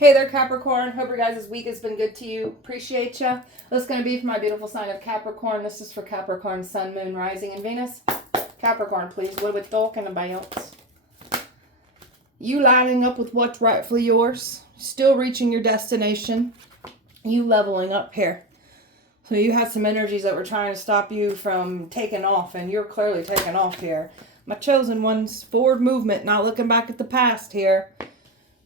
Hey there, Capricorn. Hope your guys' week has been good to you. Appreciate ya. This is going to be for my beautiful sign of Capricorn. This is for Capricorn, Sun, Moon, Rising, and Venus. Capricorn, please. What are we talking about? You lining up with what's rightfully yours. Still reaching your destination. You leveling up here. So you had some energies that were trying to stop you from taking off, and you're clearly taking off here. My chosen one's forward movement, not looking back at the past here.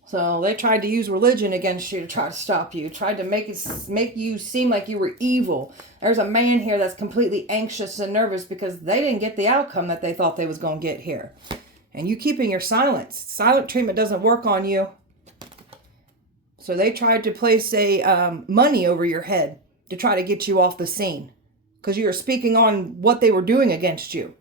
So they tried to use religion against you to try to stop you. Tried to make you seem like you were evil. There's a man here that's completely anxious and nervous because they didn't get the outcome that they thought they was going to get here. And you keeping your silence. Silent treatment doesn't work on you. So they tried to place money over your head to try to get you off the scene. Because you were speaking on what they were doing against you.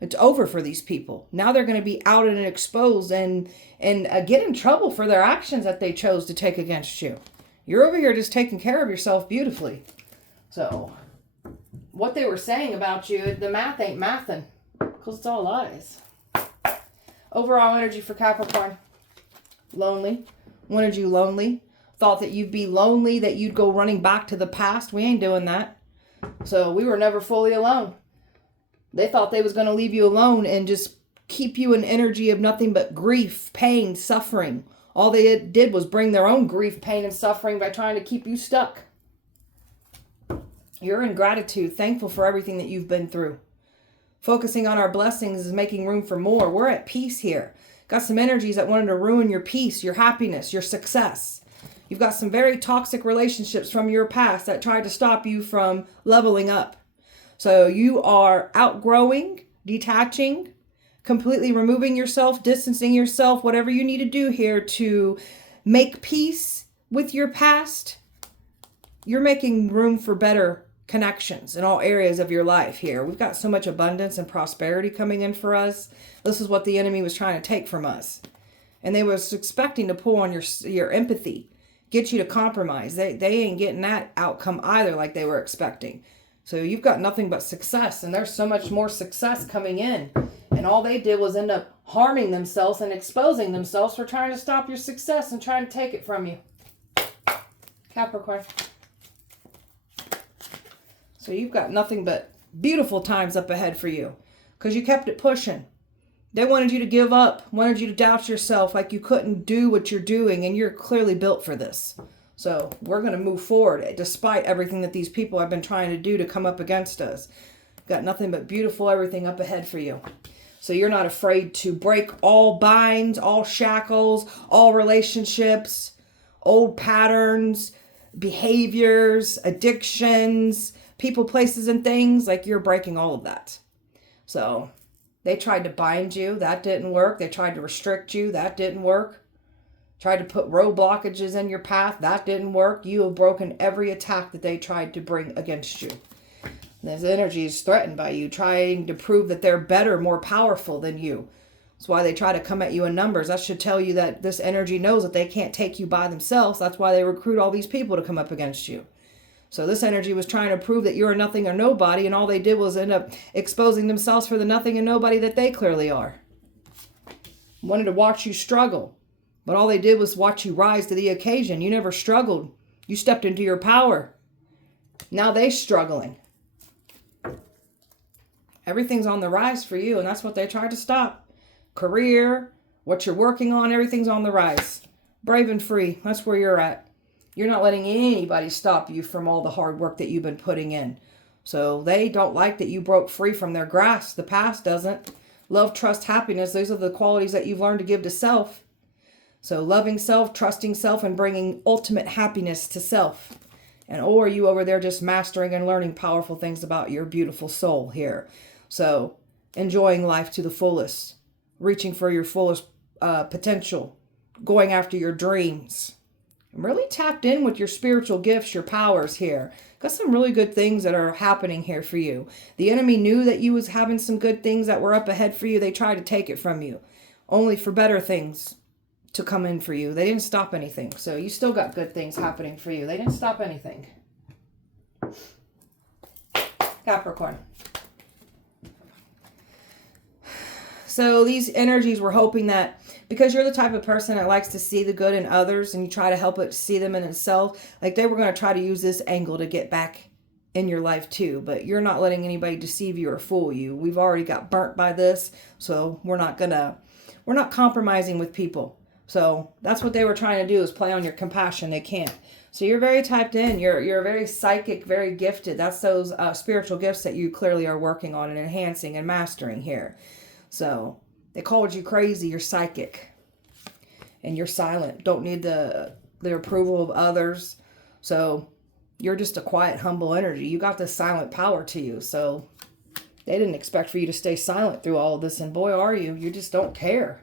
It's over for these people. Now they're going to be outed and exposed and get in trouble for their actions that they chose to take against you. You're over here just taking care of yourself beautifully. So, what they were saying about you, the math ain't mathin'. Because it's all lies. Overall energy for Capricorn. Lonely. Wanted you lonely. Thought that you'd be lonely, that you'd go running back to the past. We ain't doing that. So, we were never fully alone. They thought they was going to leave you alone and just keep you in energy of nothing but grief, pain, suffering. All they did was bring their own grief, pain, and suffering by trying to keep you stuck. You're in gratitude, thankful for everything that you've been through. Focusing on our blessings is making room for more. We're at peace here. Got some energies that wanted to ruin your peace, your happiness, your success. You've got some very toxic relationships from your past that tried to stop you from leveling up. So you are outgrowing, detaching, completely removing yourself, distancing yourself, whatever you need to do here to make peace with your past. You're making room for better connections in all areas of your life here. We've got so much abundance and prosperity coming in for us. This is what the enemy was trying to take from us. And they was expecting to pull on your empathy, get you to compromise. They ain't getting that outcome either like they were expecting. So you've got nothing but success, and there's so much more success coming in. And all they did was end up harming themselves and exposing themselves for trying to stop your success and trying to take it from you. Capricorn. So you've got nothing but beautiful times up ahead for you because you kept it pushing. They wanted you to give up, wanted you to doubt yourself like you couldn't do what you're doing, and you're clearly built for this. So we're going to move forward despite everything that these people have been trying to do to come up against us. Got nothing but beautiful everything up ahead for you. So you're not afraid to break all binds, all shackles, all relationships, old patterns, behaviors, addictions, people, places, and things. Like you're breaking all of that. So they tried to bind you. That didn't work. They tried to restrict you. That didn't work. Tried to put road blockages in your path. That didn't work. You have broken every attack that they tried to bring against you. This energy is threatened by you, trying to prove that they're better, more powerful than you. That's why they try to come at you in numbers. That should tell you that this energy knows that they can't take you by themselves. That's why they recruit all these people to come up against you. So this energy was trying to prove that you're nothing or nobody, and all they did was end up exposing themselves for the nothing and nobody that they clearly are. Wanted to watch you struggle. But all they did was watch you rise to the occasion. You never struggled. You stepped into your power. Now they're struggling. Everything's on the rise for you, and that's what they tried to stop. Career, what you're working on, everything's on the rise. Brave and free. That's where you're at. You're not letting anybody stop you from all the hard work that you've been putting in. So they don't like that you broke free from their grasp. The past doesn't. Love, trust, happiness. Those are the qualities that you've learned to give to self. So loving self, trusting self, and bringing ultimate happiness to self. And or are you over there just mastering and learning powerful things about your beautiful soul here. So enjoying life to the fullest. Reaching for your fullest potential. Going after your dreams. And really tapped in with your spiritual gifts, your powers here. Got some really good things that are happening here for you. The enemy knew that you was having some good things that were up ahead for you. They tried to take it from you. Only for better things to come in for you. They didn't stop anything. So you still got good things happening for you. They didn't stop anything. Capricorn. So these energies were hoping that because you're the type of person that likes to see the good in others and you try to help it see them in itself. Like they were going to try to use this angle to get back in your life too, but you're not letting anybody deceive you or fool you. We've already got burnt by this, so we're not compromising with people. So that's what they were trying to do, is play on your compassion. They can't. So you're very typed in. You're very psychic, very gifted. That's those spiritual gifts that you clearly are working on and enhancing and mastering here. So they called you crazy. You're psychic. And you're silent. Don't need the approval of others. So you're just a quiet, humble energy. You got this silent power to you. So they didn't expect for you to stay silent through all of this. And boy, are you. You just don't care.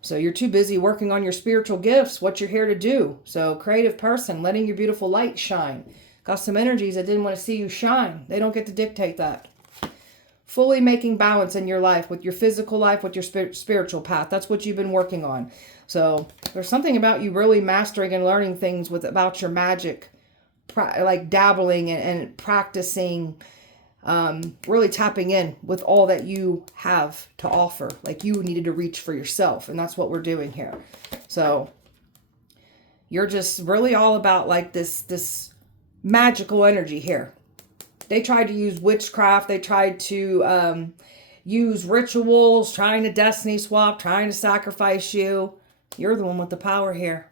So you're too busy working on your spiritual gifts, what you're here to do. So creative person, letting your beautiful light shine. Got some energies that didn't want to see you shine. They don't get to dictate that. Fully making balance in your life, with your physical life, with your spiritual path. That's what you've been working on. So there's something about you really mastering and learning things about your magic, like dabbling and practicing, really tapping in with all that you have to offer. Like you needed to reach for yourself, and that's what we're doing here. So you're just really all about like this magical energy here. They tried to use witchcraft. They tried to use rituals, trying to destiny swap, trying to sacrifice you. You're the one with the power here.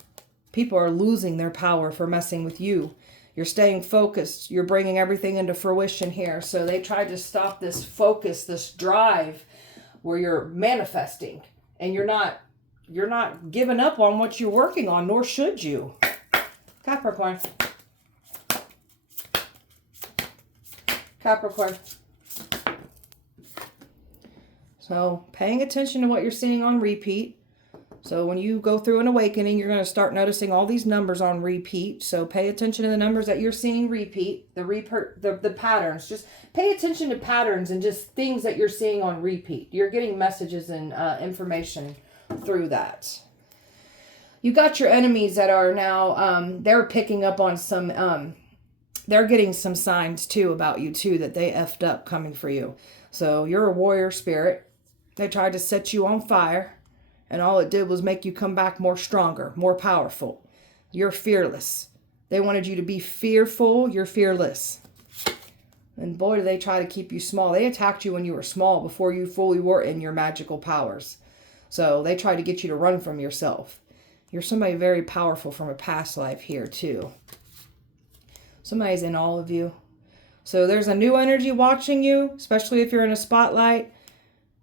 People are losing their power for messing with you. You're staying focused. You're bringing everything into fruition here. So they tried to stop this focus, this drive where you're manifesting. And you're not giving up on what you're working on, nor should you. Capricorn. Capricorn. So paying attention to what you're seeing on repeat. So when you go through an awakening, you're going to start noticing all these numbers on repeat. So pay attention to the numbers that you're seeing repeat, the patterns. Just pay attention to patterns and just things that you're seeing on repeat. You're getting messages and information through that. You got your enemies that are now, they're picking up on some, they're getting some signs too about you too, that they effed up coming for you. So you're a warrior spirit. They tried to set you on fire. And all it did was make you come back more stronger, more powerful. You're fearless. They wanted you to be fearful. You're fearless. And boy, do they try to keep you small. They attacked you when you were small before you fully were in your magical powers. So they tried to get you to run from yourself. You're somebody very powerful from a past life here too. Somebody's in all of you. So there's a new energy watching you, especially if you're in a spotlight.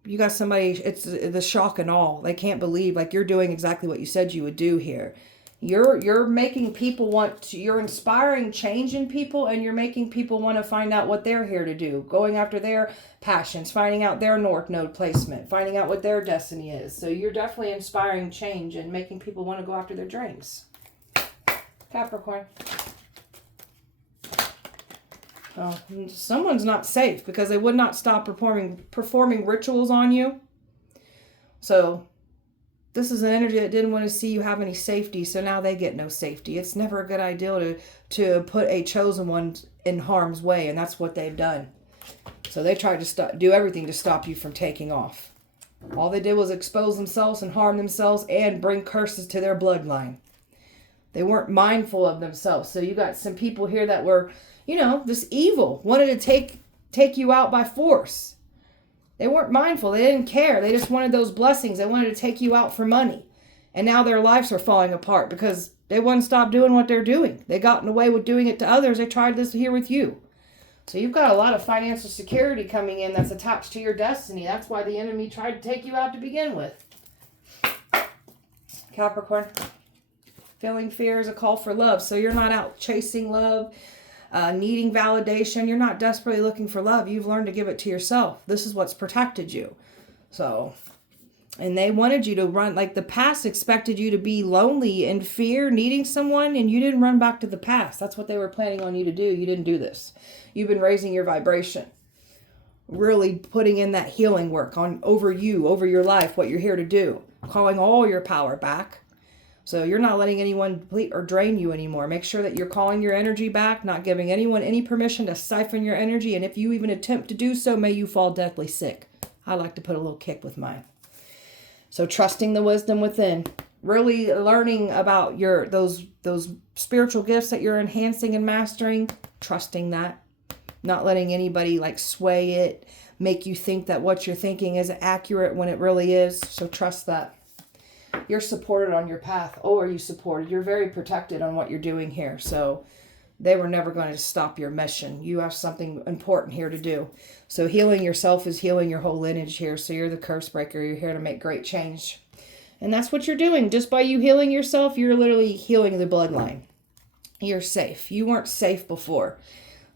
You got somebody, it's the shock and awe. They can't believe, like, you're doing exactly what you said you would do here. You're making people you're inspiring change in people, and you're making people want to find out what they're here to do. Going after their passions, finding out their North Node placement, finding out what their destiny is. So you're definitely inspiring change and making people want to go after their dreams. Capricorn. Oh, someone's not safe because they would not stop performing rituals on you. So this is an energy that didn't want to see you have any safety, so now they get no safety. It's never a good idea to put a chosen one in harm's way, and that's what they've done. So they tried to do everything to stop you from taking off. All they did was expose themselves and harm themselves and bring curses to their bloodline. They weren't mindful of themselves. So you got some people here that were, this evil, wanted to take you out by force. They weren't mindful. They didn't care. They just wanted those blessings. They wanted to take you out for money. And now their lives are falling apart because they wouldn't stop doing what they're doing. They got in the way with doing it to others. They tried this here with you. So you've got a lot of financial security coming in that's attached to your destiny. That's why the enemy tried to take you out to begin with. Capricorn. Feeling fear is a call for love. So you're not out chasing love, needing validation. You're not desperately looking for love. You've learned to give it to yourself. This is what's protected you. So, and they wanted you to run, like the past expected you to be lonely and fear, needing someone, and you didn't run back to the past. That's what they were planning on you to do. You didn't do this. You've been raising your vibration. Really putting in that healing work over you, over your life, what you're here to do. Calling all your power back. So you're not letting anyone deplete or drain you anymore. Make sure that you're calling your energy back, not giving anyone any permission to siphon your energy. And if you even attempt to do so, may you fall deathly sick. I like to put a little kick with mine. So trusting the wisdom within, really learning about those spiritual gifts that you're enhancing and mastering, trusting that, not letting anybody like sway it, make you think that what you're thinking is accurate when it really is. So trust that. You're supported on your path. Oh, are you supported? You're very protected on what you're doing here. So they were never going to stop your mission. You have something important here to do. So healing yourself is healing your whole lineage here. So you're the curse breaker. You're here to make great change. And that's what you're doing. Just by you healing yourself, you're literally healing the bloodline. You're safe. You weren't safe before.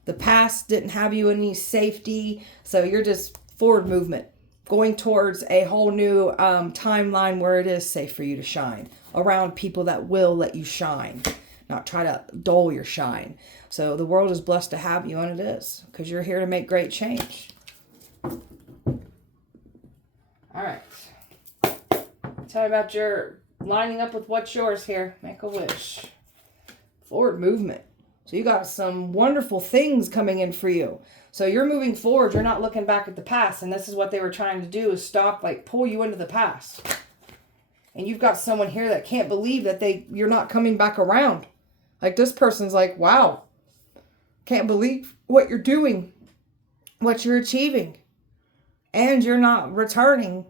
The past didn't have you any safety. So you're just forward movement, going towards a whole new timeline where it is safe for you to shine around people that will let you shine, not try to dull your shine. So the world is blessed to have you, and it is, because you're here to make great change. All right. Tell me about your lining up with what's yours here. Make a wish. Forward movement. So you got some wonderful things coming in for you. So you're moving forward. You're not looking back at the past. And this is what they were trying to do, is stop, like pull you into the past. And you've got someone here that can't believe that you're not coming back around. Like this person's like, wow, can't believe what you're doing, what you're achieving. And you're not returning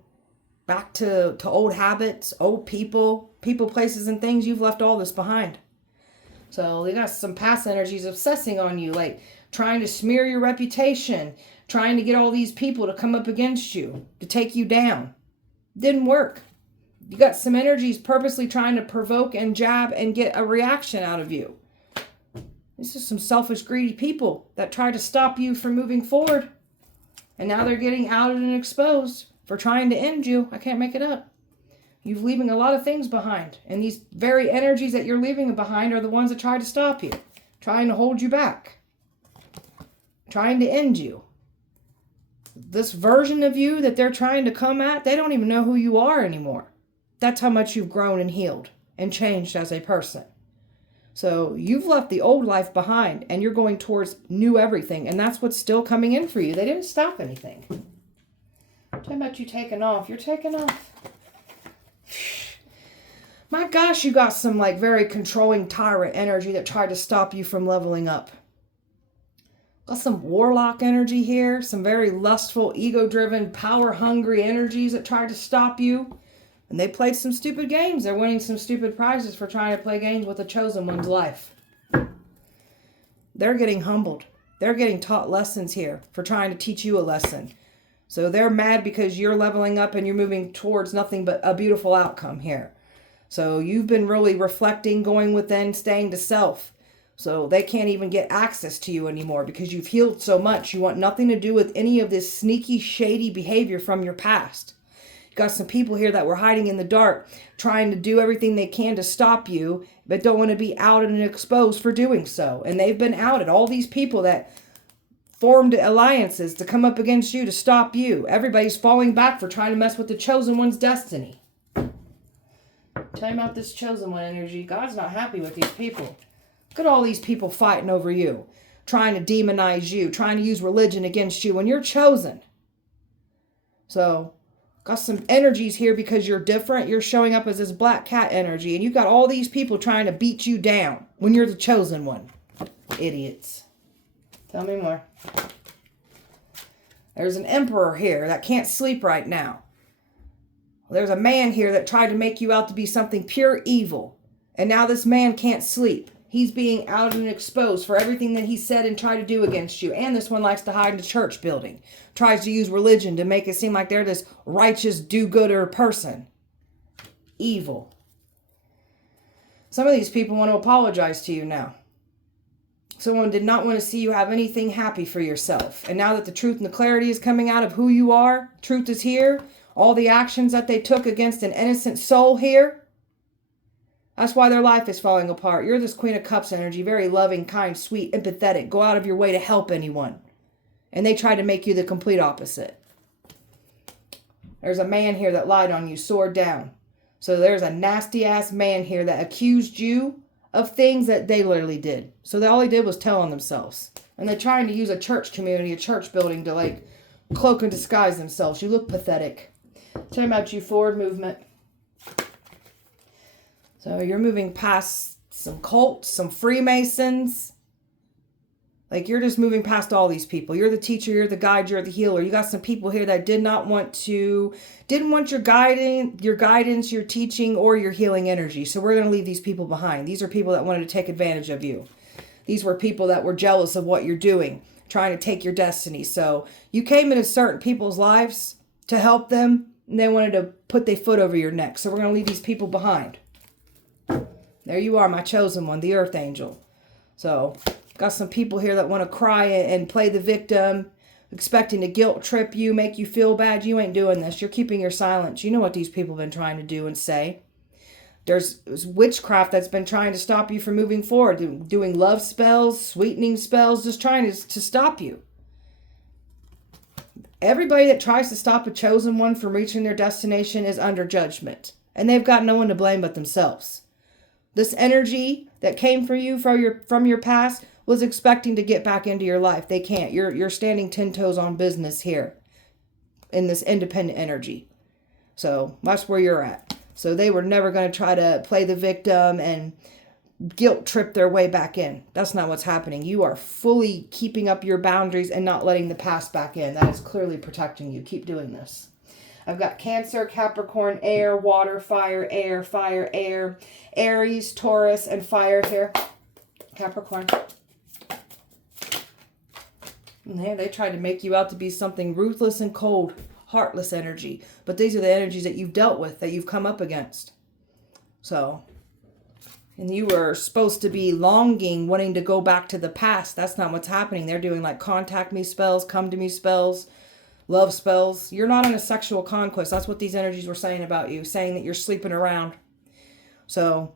back to old habits, old people, places, and things. You've left all this behind. So they got some past energies obsessing on you, like trying to smear your reputation, trying to get all these people to come up against you, to take you down. Didn't work. You got some energies purposely trying to provoke and jab and get a reaction out of you. This is some selfish, greedy people that try to stop you from moving forward. And now they're getting outed and exposed for trying to end you. I can't make it up. You're leaving a lot of things behind. And these very energies that you're leaving behind are the ones that try to stop you, trying to hold you back, trying to end you. This version of you that they're trying to come at, they don't even know who you are anymore. That's how much you've grown and healed and changed as a person. So you've left the old life behind and you're going towards new everything. And that's what's still coming in for you. They didn't stop anything. Talking about you taking off. You're taking off. My gosh, you got some like very controlling tyrant energy that tried to stop you from leveling up. Got some warlock energy here. Some very lustful, ego-driven, power-hungry energies that tried to stop you. And they played some stupid games. They're winning some stupid prizes for trying to play games with the chosen one's life. They're getting humbled. They're getting taught lessons here for trying to teach you a lesson. So they're mad because you're leveling up and you're moving towards nothing but a beautiful outcome here. So you've been really reflecting, going within, staying to self. So they can't even get access to you anymore because you've healed so much. You want nothing to do with any of this sneaky, shady behavior from your past. You got some people here that were hiding in the dark, trying to do everything they can to stop you, but don't want to be outed and exposed for doing so. And they've been outed. All these people that formed alliances to come up against you to stop you. Everybody's falling back for trying to mess with the chosen one's destiny. Tell me about this chosen one energy. God's not happy with these people. Look at all these people fighting over you, trying to demonize you, trying to use religion against you when you're chosen. So, got some energies here because you're different. You're showing up as this black cat energy, and you've got all these people trying to beat you down when you're the chosen one. Idiots. Tell me more. There's an emperor here that can't sleep right now. There's a man here that tried to make you out to be something pure evil. And now this man can't sleep. He's being outed and exposed for everything that he said and tried to do against you. And this one likes to hide in a church building. Tries to use religion to make it seem like they're this righteous, do-gooder person. Evil. Some of these people want to apologize to you now. Someone did not want to see you have anything happy for yourself. And now that the truth and the clarity is coming out of who you are, truth is here. All the actions that they took against an innocent soul here. That's why their life is falling apart. You're this Queen of Cups energy. Very loving, kind, sweet, empathetic. Go out of your way to help anyone. And they try to make you the complete opposite. There's a man here that lied on you. Sword down. So there's a nasty ass man here that accused you of things that they literally did. So all they did was tell on themselves. And they're trying to use a church community, a church building to like cloak and disguise themselves. You look pathetic. Talking about you forward movement. So you're moving past some cults, some Freemasons. Like, you're just moving past all these people. You're the teacher, you're the guide, you're the healer. You got some people here that didn't want your guidance, your teaching, or your healing energy. So we're going to leave these people behind. These are people that wanted to take advantage of you. These were people that were jealous of what you're doing, trying to take your destiny. So you came into certain people's lives to help them, and they wanted to put their foot over your neck. So we're going to leave these people behind. There you are, my chosen one, the Earth Angel. So got some people here that want to cry and play the victim, expecting to guilt trip you, make you feel bad. You ain't doing this. You're keeping your silence. You know what these people have been trying to do and say. There's witchcraft that's been trying to stop you from moving forward, doing love spells, sweetening spells, just trying to stop you. Everybody that tries to stop a chosen one from reaching their destination is under judgment, and they've got no one to blame but themselves. This energy that came for you from your past was expecting to get back into your life. They can't. You're standing 10 toes on business here in this independent energy. So that's where you're at. So they were never going to try to play the victim and guilt trip their way back in. That's not what's happening. You are fully keeping up your boundaries and not letting the past back in. That is clearly protecting you. Keep doing this. I've got Cancer, Capricorn, air, water, fire, air, Aries, Taurus, and fire here. Capricorn. Yeah, they tried to make you out to be something ruthless and cold, heartless energy. But these are the energies that you've dealt with, that you've come up against. So, and you were supposed to be longing, wanting to go back to the past. That's not what's happening. They're doing like contact me spells, come to me spells, love spells. You're not on a sexual conquest. That's what these energies were saying about you, saying that you're sleeping around. So,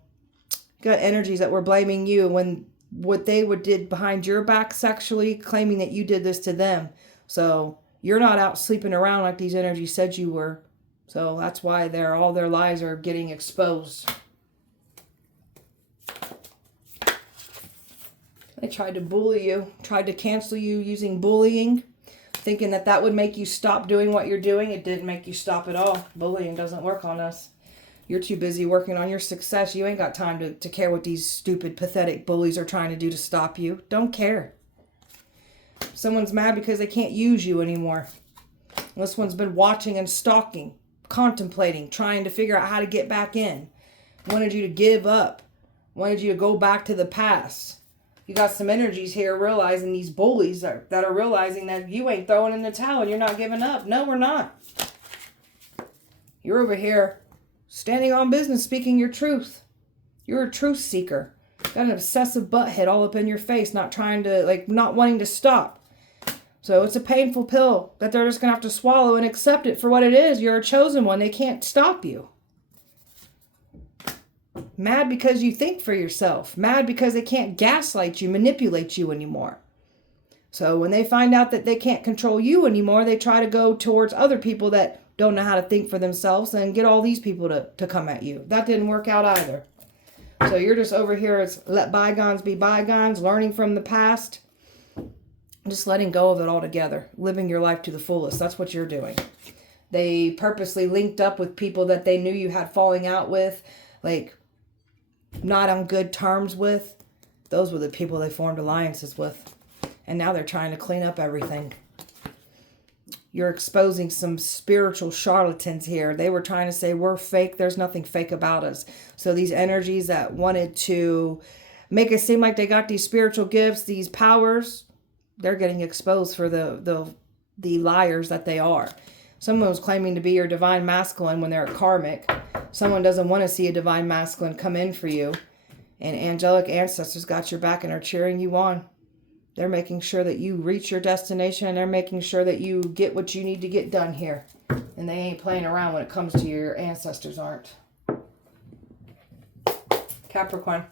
you got energies that were blaming you when what they did behind your back sexually, claiming that you did this to them. So you're not out sleeping around like these energies said you were. So that's why all their lies are getting exposed. They tried to bully you, tried to cancel you using bullying, thinking that would make you stop doing what you're doing. It didn't make you stop at all. Bullying doesn't work on us. You're too busy working on your success. You ain't got time to care what these stupid, pathetic bullies are trying to do to stop you. Don't care. Someone's mad because they can't use you anymore. This one's been watching and stalking, contemplating, trying to figure out how to get back in. Wanted you to give up. Wanted you to go back to the past. You got some energies here realizing these bullies that are realizing that you ain't throwing in the towel and you're not giving up. No, we're not. You're over here standing on business, speaking your truth. You're a truth seeker. Got an obsessive butthead all up in your face, not wanting to stop. So it's a painful pill that they're just going to have to swallow and accept it for what it is. You're a chosen one. They can't stop you. Mad because you think for yourself. Mad because they can't gaslight you, manipulate you anymore. So when they find out that they can't control you anymore, they try to go towards other people that don't know how to think for themselves and get all these people to come at you. That didn't work out either. So you're just over here, it's let bygones be bygones, learning from the past, just letting go of it altogether, living your life to the fullest. That's what you're doing. They purposely linked up with people that they knew you had falling out with, like not on good terms with. Those were the people they formed alliances with. And now they're trying to clean up everything. You're exposing some spiritual charlatans here. They were trying to say we're fake. There's nothing fake about us. So these energies that wanted to make it seem like they got these spiritual gifts, these powers, they're getting exposed for the liars that they are. Someone was claiming to be your divine masculine when they're a karmic. Someone doesn't want to see a divine masculine come in for you. And angelic ancestors got your back and are cheering you on. They're making sure that you reach your destination, and they're making sure that you get what you need to get done here. And they ain't playing around when it comes to you. Your ancestors aren't. Capricorn.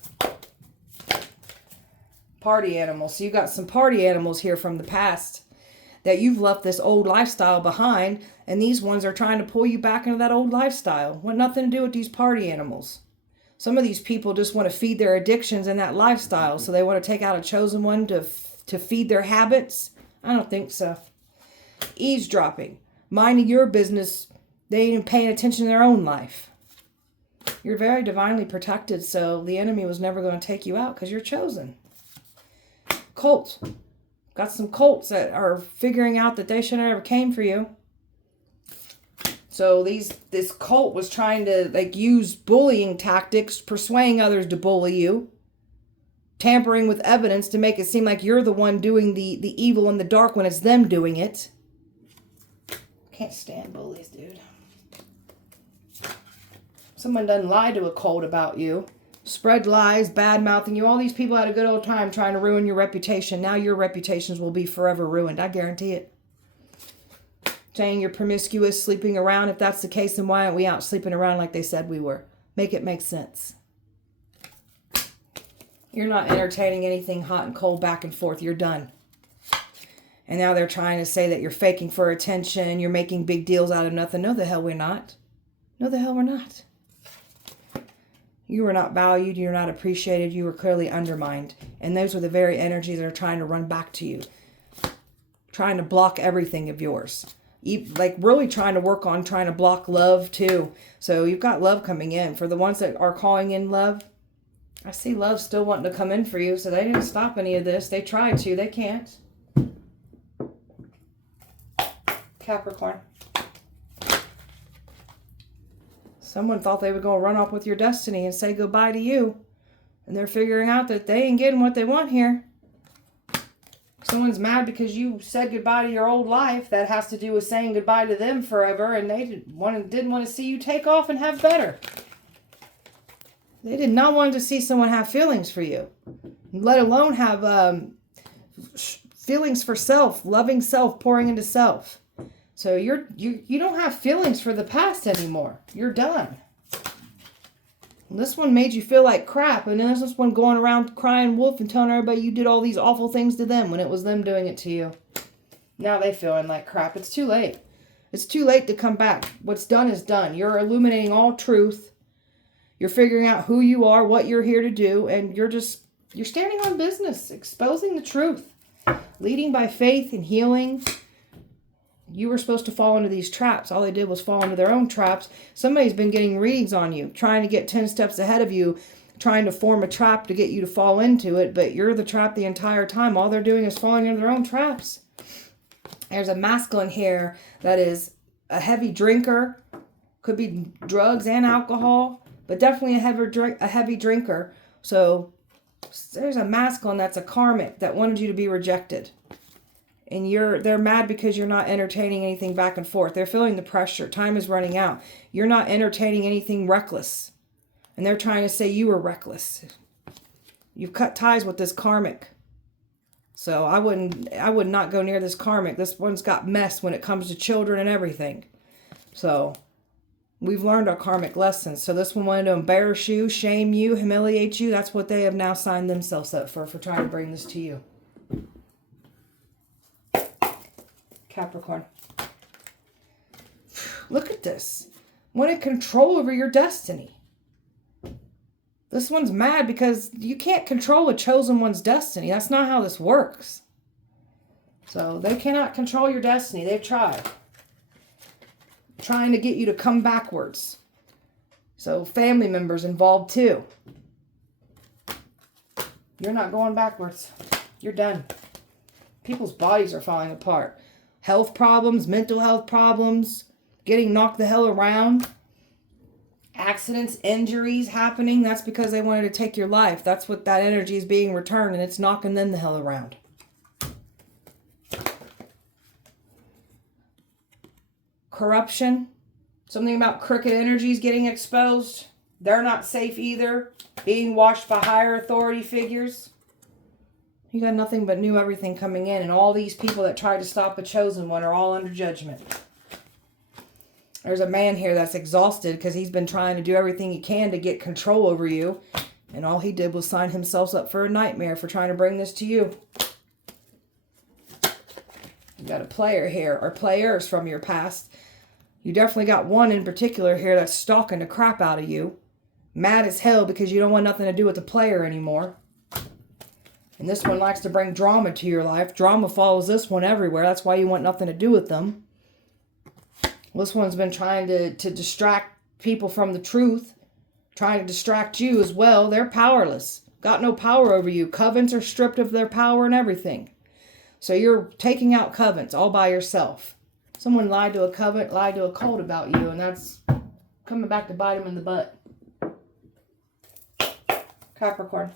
Party animals. So you got some party animals here from the past that you've left this old lifestyle behind, and these ones are trying to pull you back into that old lifestyle. Want nothing to do with these party animals. Some of these people just want to feed their addictions in that lifestyle, so they want to take out a chosen one to feed their habits? I don't think so. Eavesdropping. Minding your business They ain't even paying attention to their own life. You're very divinely protected, so the enemy was never going to take you out because you're chosen. Cult. Got some cults that are figuring out that they should have ever came for you. So this cult was trying to like use bullying tactics, persuading others to bully you, tampering with evidence to make it seem like you're the one doing the evil in the dark when it's them doing it. Can't stand bullies, dude. Someone done lied to a cult about you, spread lies, bad-mouthing you. All these people had a good old time trying to ruin your reputation. Now your reputations will be forever ruined. I guarantee it. Saying you're promiscuous, sleeping around. If that's the case, then why aren't we out sleeping around like they said we were? Make it make sense. You're not entertaining anything hot and cold back and forth. You're done. And now they're trying to say that you're faking for attention. You're making big deals out of nothing. No, the hell we're not. No, the hell we're not. You were not valued. You're not appreciated. You were clearly undermined. And those are the very energies that are trying to run back to you. Trying to block everything of yours. Like really trying to work on trying to block love too. So you've got love coming in. For the ones that are calling in love, I see love still wanting to come in for you. So they didn't stop any of this. They tried to. They can't. Capricorn. Someone thought they were going to run off with your destiny and say goodbye to you. And they're figuring out that they ain't getting what they want here. Someone's mad because you said goodbye to your old life. That has to do with saying goodbye to them forever. And they didn't want to see you take off and have better. They did not want to see someone have feelings for you. Let alone have feelings for self. Loving self, pouring into self. So you don't have feelings for the past anymore. You're done. This one made you feel like crap. And then there's this one going around crying wolf and telling everybody you did all these awful things to them when it was them doing it to you. Now they feeling like crap. It's too late. It's too late to come back. What's done is done. You're illuminating all truth. You're figuring out who you are, what you're here to do. And you're standing on business, exposing the truth. Leading by faith and healing. You were supposed to fall into these traps. All they did was fall into their own traps. Somebody's been getting readings on you, trying to get 10 steps ahead of you, trying to form a trap to get you to fall into it, but you're the trap the entire time. All they're doing is falling into their own traps. There's a masculine here that is a heavy drinker. Could be drugs and alcohol, but definitely a heavy drinker. So there's a masculine that's a karmic that wanted you to be rejected. And they're mad because you're not entertaining anything back and forth. They're feeling the pressure. Time is running out. You're not entertaining anything reckless. And they're trying to say you were reckless. You've cut ties with this karmic. So I would not go near this karmic. This one's got mess when it comes to children and everything. So we've learned our karmic lessons. So this one wanted to embarrass you, shame you, humiliate you. That's what they have now signed themselves up for trying to bring this to you. Capricorn. Look at this. Wanted control over your destiny. This one's mad because you can't control a chosen one's destiny. That's not how this works. So they cannot control your destiny. They've tried. Trying to get you to come backwards. So family members involved too. You're not going backwards. You're done. People's bodies are falling apart. Health problems, mental health problems, getting knocked the hell around, accidents, injuries happening. That's because they wanted to take your life. That's what that energy is being returned, and it's knocking them the hell around. Corruption. Something about crooked energies getting exposed. They're not safe either. Being watched by higher authority figures. You got nothing but new everything coming in. And all these people that tried to stop a chosen one are all under judgment. There's a man here that's exhausted because he's been trying to do everything he can to get control over you. And all he did was sign himself up for a nightmare for trying to bring this to you. You got a player here, or players from your past. You definitely got one in particular here that's stalking the crap out of you. Mad as hell because you don't want nothing to do with the player anymore. And this one likes to bring drama to your life. Drama follows this one everywhere. That's why you want nothing to do with them. This one's been trying to distract people from the truth, trying to distract you as well. They're powerless. Got no power over you. Covens are stripped of their power and everything. So you're taking out covens all by yourself. Someone lied to a coven, lied to a cult about you, and that's coming back to bite them in the butt. Capricorn.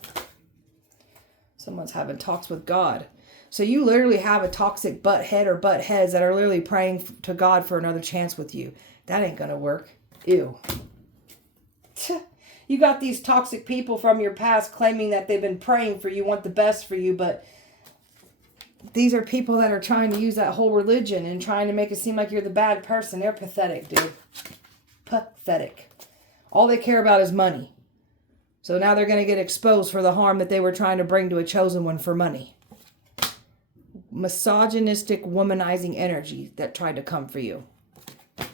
Someone's having talks with God. So you literally have a toxic butt head or butt heads that are literally praying to God for another chance with you. That ain't going to work. Ew. You got these toxic people from your past claiming that they've been praying for you, want the best for you, but these are people that are trying to use that whole religion and trying to make it seem like you're the bad person. They're pathetic, dude. Pathetic. All they care about is money. So now they're going to get exposed for the harm that they were trying to bring to a chosen one for money. Misogynistic, womanizing energy that tried to come for you.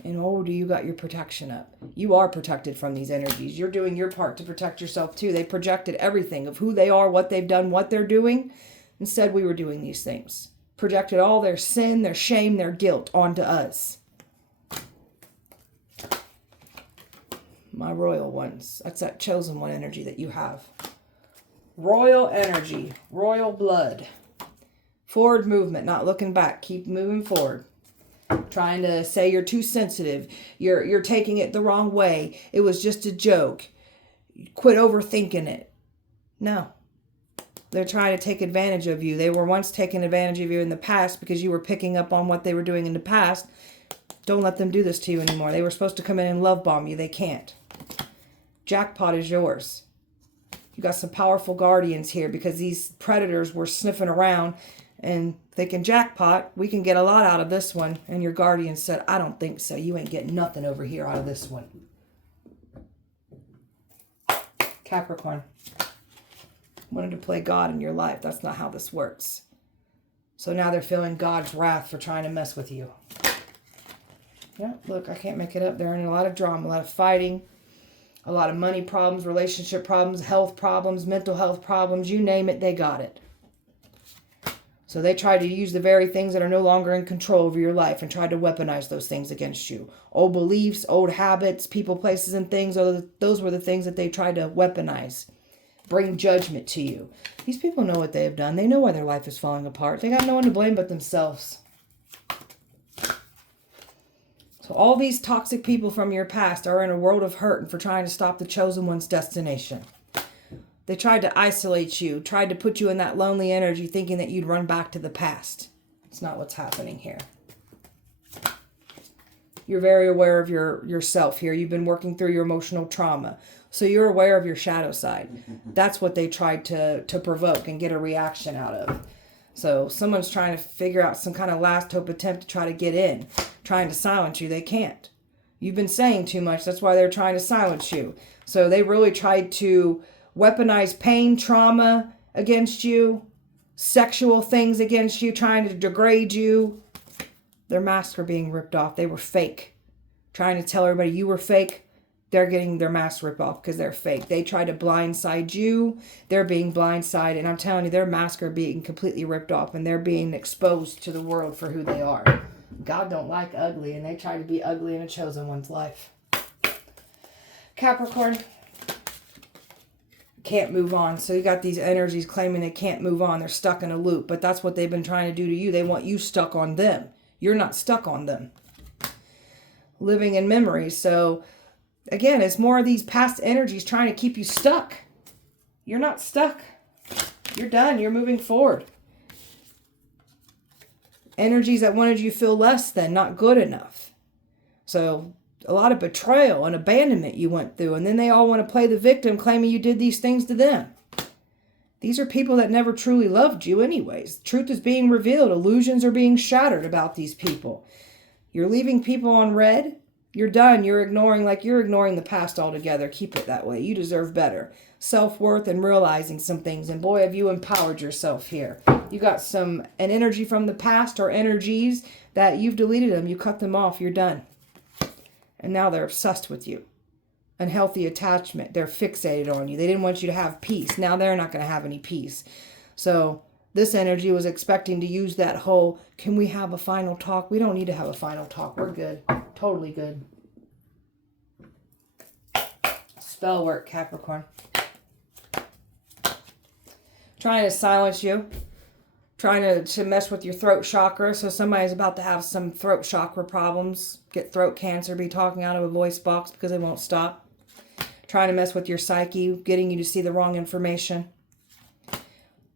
And oh, do you got your protection up. You are protected from these energies. You're doing your part to protect yourself too. They projected everything of who they are, what they've done, what they're doing. Instead, we were doing these things. Projected all their sin, their shame, their guilt onto us. My royal ones. That's that chosen one energy that you have. Royal energy. Royal blood. Forward movement. Not looking back. Keep moving forward. Trying to say you're too sensitive. You're taking it the wrong way. It was just a joke. Quit overthinking it. No. They're trying to take advantage of you. They were once taking advantage of you in the past because you were picking up on what they were doing in the past. Don't let them do this to you anymore. They were supposed to come in and love bomb you. They can't. Jackpot is yours. You got some powerful guardians here because these predators were sniffing around and thinking, jackpot, we can get a lot out of this one. And your guardian said, I don't think so. You ain't getting nothing over here out of this one. Capricorn. Wanted to play God in your life. That's not how this works. So now they're feeling God's wrath for trying to mess with you. Yeah, look, I can't make it up. They're in a lot of drama, a lot of fighting, a lot of money problems, relationship problems, health problems, mental health problems. You name it, they got it. So they tried to use the very things that are no longer in control over your life and tried to weaponize those things against you. Old beliefs, old habits, people, places, and things. Those were the things that they tried to weaponize. Bring judgment to you. These people know what they have done. They know why their life is falling apart. They got no one to blame but themselves. So all these toxic people from your past are in a world of hurt and for trying to stop the chosen one's destination. They tried to isolate you, tried to put you in that lonely energy thinking that you'd run back to the past. It's not what's happening here. You're very aware of yourself here. You've been working through your emotional trauma. So you're aware of your shadow side. That's what they tried to provoke and get a reaction out of. So someone's trying to figure out some kind of last hope attempt to try to get in. Trying to silence you. They can't. You've been saying too much. That's why they're trying to silence you. So they really tried to weaponize pain, trauma against you. Sexual things against you. Trying to degrade you. Their masks are being ripped off. They were fake. Trying to tell everybody you were fake. They're getting their masks ripped off because they're fake. They try to blindside you. They're being blindsided. And I'm telling you, their masks are being completely ripped off. And they're being exposed to the world for who they are. God don't like ugly. And they try to be ugly in a chosen one's life. Capricorn. Can't move on. So you got these energies claiming they can't move on. They're stuck in a loop. But that's what they've been trying to do to you. They want you stuck on them. You're not stuck on them. Living in memories. So again, it's more of these past energies trying to keep you stuck. You're not stuck. You're done. You're moving forward. Energies that wanted you to feel less than, not good enough. So a lot of betrayal and abandonment you went through. And then they all want to play the victim, claiming you did these things to them. These are people that never truly loved you anyways. Truth is being revealed. Illusions are being shattered about these people. You're leaving people on red. You're done. You're ignoring the past altogether. Keep it that way. You deserve better. Self-worth and realizing some things. And boy, have you empowered yourself here. You got an energy from the past or energies that you've deleted them. You cut them off. You're done. And now they're obsessed with you. Unhealthy attachment. They're fixated on you. They didn't want you to have peace. Now they're not going to have any peace. So This energy was expecting to use that whole, can we have a final talk? We don't need to have a final talk. We're good. Totally good. Spell work, Capricorn. Trying to silence you. Trying to mess with your throat chakra. So somebody's about to have some throat chakra problems. Get throat cancer. Be talking out of a voice box because they won't stop. Trying to mess with your psyche. Getting you to see the wrong information.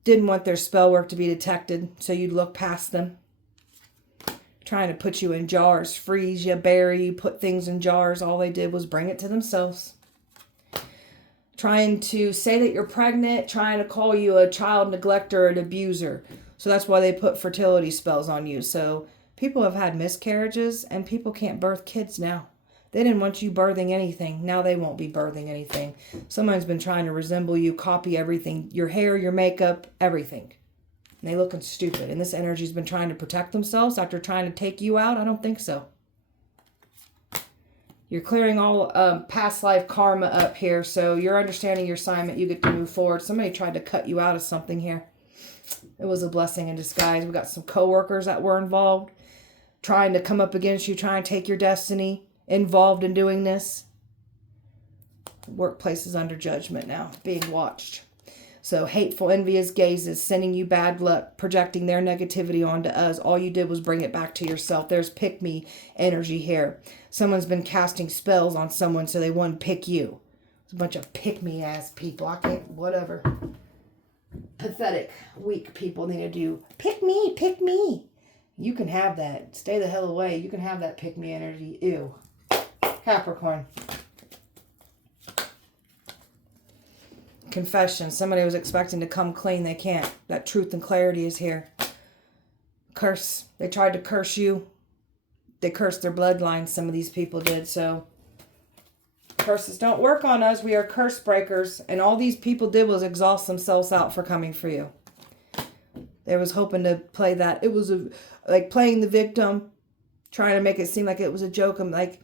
Didn't want their spell work to be detected, so you'd look past them. Trying to put you in jars, freeze you, bury you, put things in jars. All they did was bring it to themselves. Trying to say that you're pregnant, trying to call you a child neglecter or an abuser. So that's why they put fertility spells on you. So people have had miscarriages, and people can't birth kids now. They didn't want you birthing anything. Now they won't be birthing anything. Someone's been trying to resemble you, copy everything. Your hair, your makeup, everything. And they looking stupid. And this energy's been trying to protect themselves after trying to take you out? I don't think so. You're clearing all past life karma up here. So you're understanding your assignment. You get to move forward. Somebody tried to cut you out of something here. It was a blessing in disguise. We got some coworkers that were involved. Trying to come up against you. Trying to take your destiny. Involved in doing this. Workplace is under judgment now, being watched. So hateful, envious gazes, sending you bad luck, projecting their negativity onto us. All you did was bring it back to yourself. There's pick me energy here. Someone's been casting spells on someone so they want to pick you. It's a bunch of pick me ass people. I can't, whatever. Pathetic, weak people need to do pick me, pick me. You can have that. Stay the hell away. You can have that pick me energy. Ew. Capricorn. Confession. Somebody was expecting to come clean. They can't. That truth and clarity is here. Curse. They tried to curse you. They cursed their bloodline. Some of these people did. So curses don't work on us. We are curse breakers. And all these people did was exhaust themselves out for coming for you. They was hoping to play that. It was like playing the victim. Trying to make it seem like it was a joke. I'm like,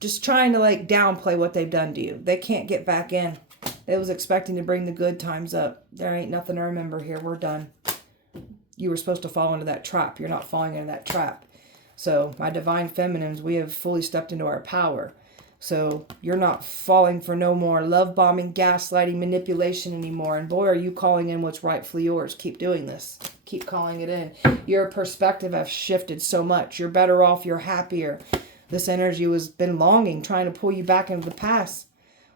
just trying to like downplay what they've done to you. They can't get back in. They was expecting to bring the good times up. There ain't nothing to remember here. We're done. You were supposed to fall into that trap. You're not falling into that trap. So my divine feminines, we have fully stepped into our power. So you're not falling for no more love bombing, gaslighting, manipulation anymore. And boy, are you calling in what's rightfully yours. Keep doing this. Keep calling it in. Your perspective has shifted so much. You're better off. You're happier. This energy has been longing, trying to pull you back into the past.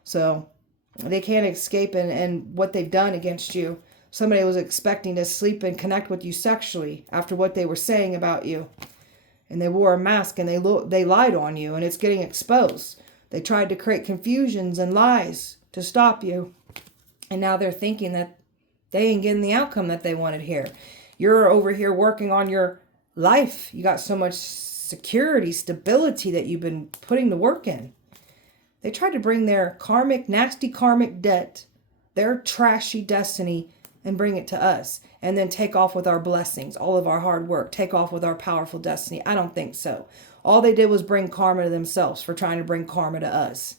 So they can't escape and what they've done against you. Somebody was expecting to sleep and connect with you sexually after what they were saying about you. And they wore a mask and they lied on you, and it's getting exposed. They tried to create confusions and lies to stop you. And now they're thinking that they ain't getting the outcome that they wanted here. You're over here working on your life. You got so much security, stability that you've been putting the work in. They tried to bring their karmic, nasty karmic debt, their trashy destiny, and bring it to us. And then take off with our blessings, all of our hard work, take off with our powerful destiny. I don't think so. All they did was bring karma to themselves for trying to bring karma to us.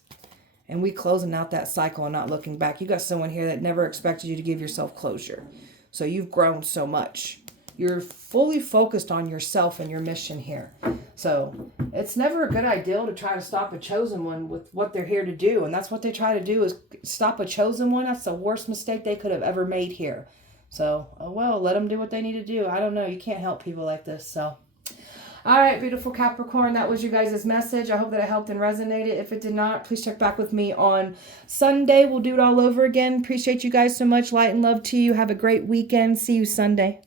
And we closing out that cycle and not looking back. You got someone here that never expected you to give yourself closure. So you've grown so much. You're fully focused on yourself and your mission here. So it's never a good idea to try to stop a chosen one with what they're here to do. And that's what they try to do, is stop a chosen one. That's the worst mistake they could have ever made here. So, oh well, let them do what they need to do. I don't know. You can't help people like this. So, all right, beautiful Capricorn, that was you guys' message. I hope that it helped and resonated. If it did not, please check back with me on Sunday. We'll do it all over again. Appreciate you guys so much. Light and love to you. Have a great weekend. See you Sunday.